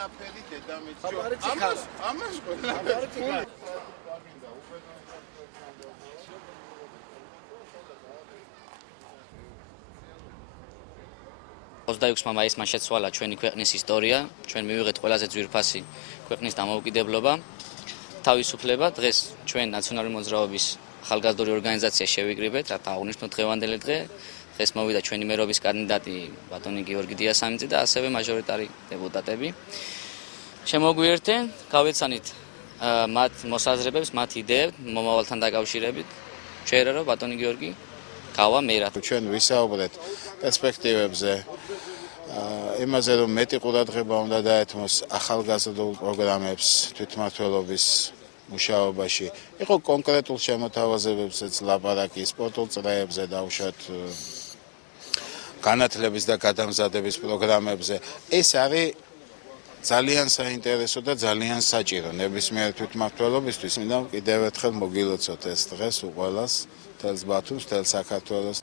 ყველაფერი დედამიწა. ამას ყველაფერი. 26 მაისმა შეცვალა ჩვენი ქვეყნის ისტორია, ჩვენ მივიღეთ ყველაზე ძვირფასი ქვეყნის დამოუკიდებლობა. თავისუფლება დღეს ჩვენ ნაციონალური მოძრაობის ახალგაზრდული ორგანიზაცია შევიკრიბეთ, რათა აღნიშნოთ დღევანდელი დღე. დღეს მოვიდა ჩვენი მერობის კანდიდატი ბატონი გიორგი დიასამიძე და ასევე მაჟორიტარი დეპუტატები. შემოგვიერთენ, გავეცანით მათ მოსაზრებებს, მათ იდეებს მომავალთან დაკავშირებით. ვჭერა რომ ბატონი გიორგი გავა მერად. ჩვენ ვისაუბრეთ პერსპექტივებზე, იმაზე რომ მეტი ყურადღება უნდა დაეთმოს ახალგაზრდულ პროგრამებს თვითმმართველობის მუშაობაში. იყო კონკრეტულ შემოთავაზებებზეც ლაპარაკი, სპორტულ წრეებზე დავუშვათ განათლების და გადამზადების პროგრამებზე. ეს არის ძალიან საინტერესო და ძალიან საჭირო ნებისმიერ თვითმმართველობისთვის. მინდა კიდევ ერთხელ მოგილოცოთ ეს დღეს უყველას, მთელს ბათუმს, მთელ საქართველოს.